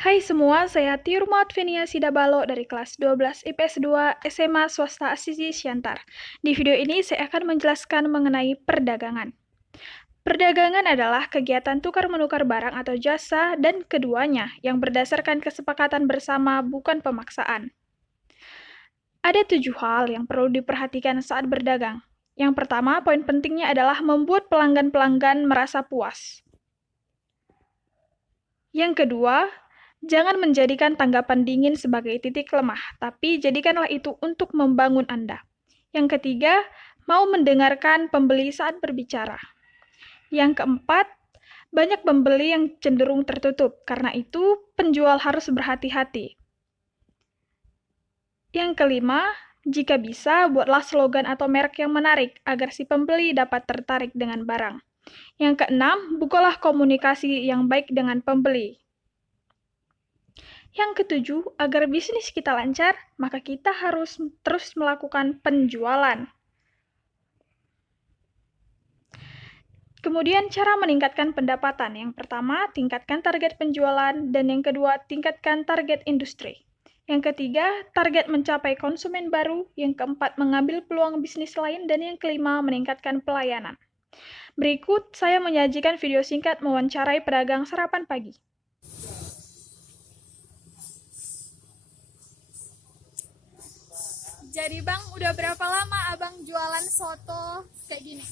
Hai semua, saya Tirma Advenia Sidabalo dari kelas 12 IPS 2 SMA Swasta Asisi Siantar. Di video ini saya akan menjelaskan mengenai perdagangan. Perdagangan adalah kegiatan tukar-menukar barang atau jasa dan keduanya yang berdasarkan kesepakatan bersama bukan pemaksaan. Ada 7 hal yang perlu diperhatikan saat berdagang. Yang pertama, poin pentingnya adalah membuat pelanggan-pelanggan merasa puas. Yang kedua, jangan menjadikan tanggapan dingin sebagai titik lemah, tapi jadikanlah itu untuk membangun Anda. Yang ketiga, mau mendengarkan pembeli saat berbicara. Yang keempat, banyak pembeli yang cenderung tertutup, karena itu penjual harus berhati-hati. Yang kelima, jika bisa, buatlah slogan atau merek yang menarik agar si pembeli dapat tertarik dengan barang. Yang keenam, bukalah komunikasi yang baik dengan pembeli. Yang ketujuh, agar bisnis kita lancar, maka kita harus terus melakukan penjualan. Kemudian cara meningkatkan pendapatan. Yang pertama, tingkatkan target penjualan, dan yang kedua, tingkatkan target industri. Yang ketiga, target mencapai konsumen baru. Yang keempat, mengambil peluang bisnis lain, dan yang kelima, meningkatkan pelayanan. Berikut saya menyajikan video singkat mewawancarai pedagang sarapan pagi. Jadi Bang, udah berapa lama Abang jualan soto kayak gini?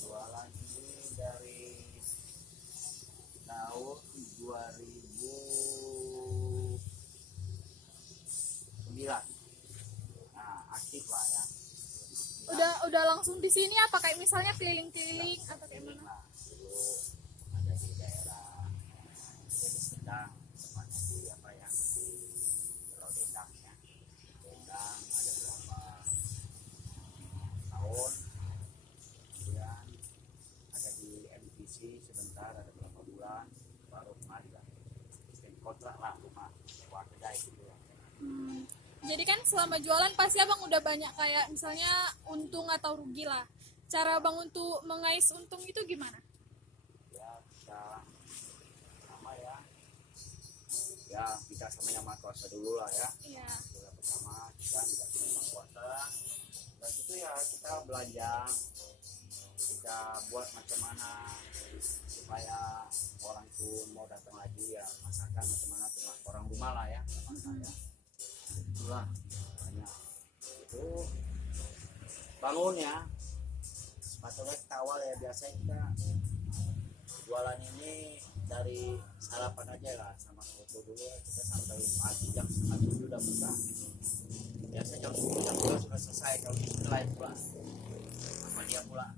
Jualan ini dari tahun 2009. Nah, aktif lah ya. Udah langsung di sini apa kayak misalnya keliling-keliling atau kayak mana? Nah, dulu ada di daerah Deli Serdang, tepatnya di apa ya, di Rodendang ya. Rodendang ada berapa tahun, kemudian ada di MTC sebentar, ada berapa bulan, baru kemarin lah. Kontrak lah rumah, sewa kedai gitu ya. Jadi kan selama jualan pasti Abang udah banyak kayak misalnya untung atau rugi lah. Cara Abang untuk mengais untung itu gimana? Ya kita sama ya kita sama kuasa dulu lah ya. Iya. Bulan pertama kita tidak sama kuasa, dan itu ya kita belanja, kita buat macam mana supaya orang tuh mau datang lagi, ya masakan macam mana tuh orang rumah lah ya, ya itulah banyak itu bangun ya. Sebetulnya kita awal ya biasanya kita jualan ini dari sarapan aja lah, sama foto dulu ya. Kita sampai pagi jam 7 udah buka, biasanya jam 10 jam 2 sudah selesai. Kalau itu lain pula sama dia pula,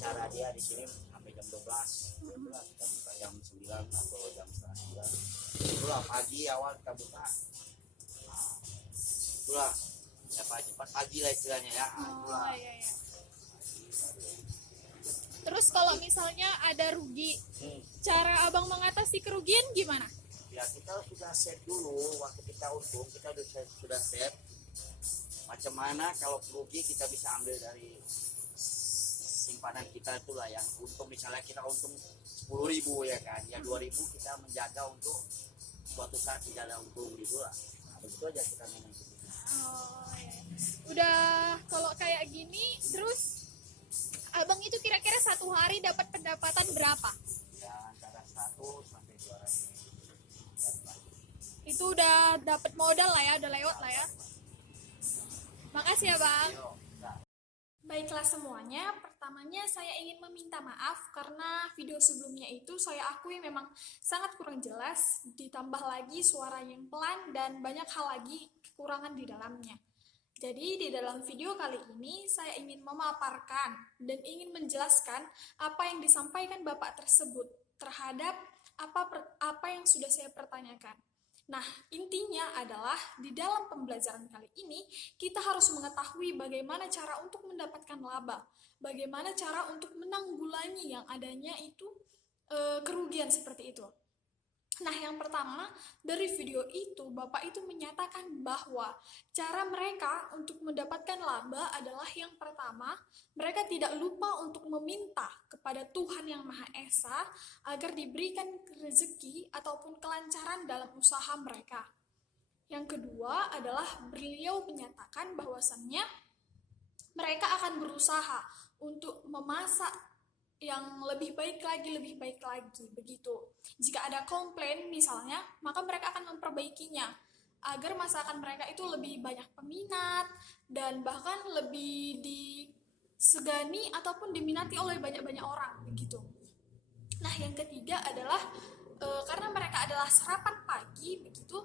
cara dia di sini sampai jam 12 itulah, kita buka jam 9 atau jam setengah 9 itulah pagi awal kita buka. Itulah cepat pagi lah istilahnya ya. Itulah Iya, iya. Terus kalau misalnya ada rugi, cara Abang mengatasi kerugian gimana? ya kita sudah set dulu. Waktu kita untung kita sudah set macam mana kalau rugi kita bisa ambil dari simpanan kita itulah. Yang untung misalnya kita untung 10.000 ya kan, ya 2.000 kita menjaga untuk suatu saat tidak ada untung gitu lah. Nah, begitu aja kita manage. Oh, iya. Udah kalau kayak gini terus Abang itu kira-kira satu hari dapat pendapatan berapa? Ya antara 1 sampai 200. Itu udah dapat modal lah ya, udah lewat lah ya. Makasih ya Bang. Baiklah semuanya, pertamanya saya ingin meminta maaf karena video sebelumnya itu saya akui memang sangat kurang jelas, ditambah lagi suara yang pelan dan banyak hal lagi kekurangan di dalamnya. Jadi di dalam video kali ini saya ingin memaparkan dan ingin menjelaskan apa yang disampaikan Bapak tersebut terhadap apa yang sudah saya pertanyakan. Nah, intinya adalah di dalam pembelajaran kali ini kita harus mengetahui bagaimana cara untuk mendapatkan laba, bagaimana cara untuk menanggulangi yang adanya itu kerugian seperti itu. Nah, yang pertama, dari video itu, Bapak itu menyatakan bahwa cara mereka untuk mendapatkan laba adalah yang pertama, mereka tidak lupa untuk meminta kepada Tuhan Yang Maha Esa agar diberikan rezeki ataupun kelancaran dalam usaha mereka. Yang kedua adalah beliau menyatakan bahwasannya mereka akan berusaha untuk memasak yang lebih baik lagi, begitu. Jika ada komplain misalnya, maka mereka akan memperbaikinya agar masakan mereka itu lebih banyak peminat dan bahkan lebih disegani ataupun diminati oleh banyak-banyak orang, begitu. Nah, yang ketiga adalah karena mereka adalah sarapan pagi, begitu,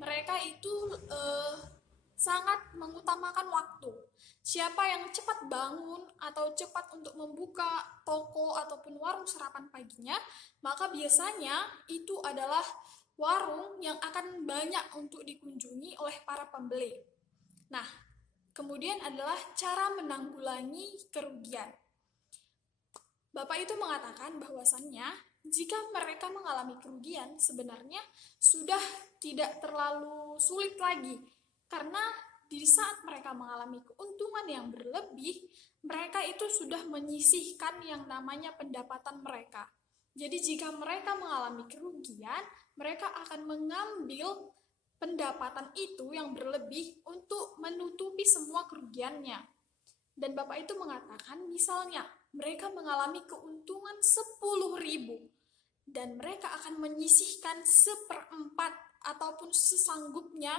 mereka itu sangat mengutamakan waktu. Siapa yang cepat bangun atau cepat untuk membuka toko ataupun warung sarapan paginya, maka biasanya itu adalah warung yang akan banyak untuk dikunjungi oleh para pembeli. Nah, kemudian adalah cara menanggulangi kerugian. Bapak itu mengatakan bahwasannya jika mereka mengalami kerugian sebenarnya sudah tidak terlalu sulit lagi, karena di saat mereka mengalami keuntungan yang berlebih, mereka itu sudah menyisihkan yang namanya pendapatan mereka. Jadi jika mereka mengalami kerugian, mereka akan mengambil pendapatan itu yang berlebih untuk menutupi semua kerugiannya. Dan Bapak itu mengatakan misalnya mereka mengalami keuntungan 10.000 dan mereka akan menyisihkan 1/4 ataupun sesanggupnya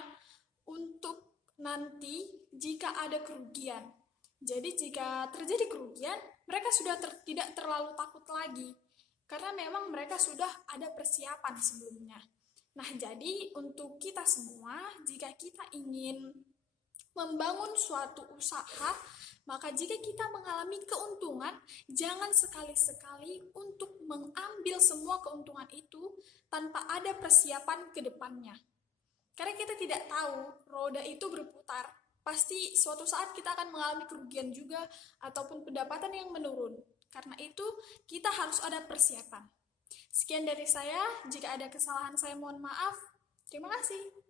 untuk nanti jika ada kerugian. Jadi jika terjadi kerugian, mereka sudah tidak terlalu takut lagi karena memang mereka sudah ada persiapan sebelumnya. Nah, jadi untuk kita semua, jika kita ingin membangun suatu usaha, maka jika kita mengalami keuntungan, jangan sekali-sekali untuk mengambil semua keuntungan itu tanpa ada persiapan ke depannya. Karena kita tidak tahu, roda itu berputar. Pasti suatu saat kita akan mengalami kerugian juga ataupun pendapatan yang menurun. Karena itu, kita harus ada persiapan. Sekian dari saya, jika ada kesalahan saya mohon maaf. Terima kasih.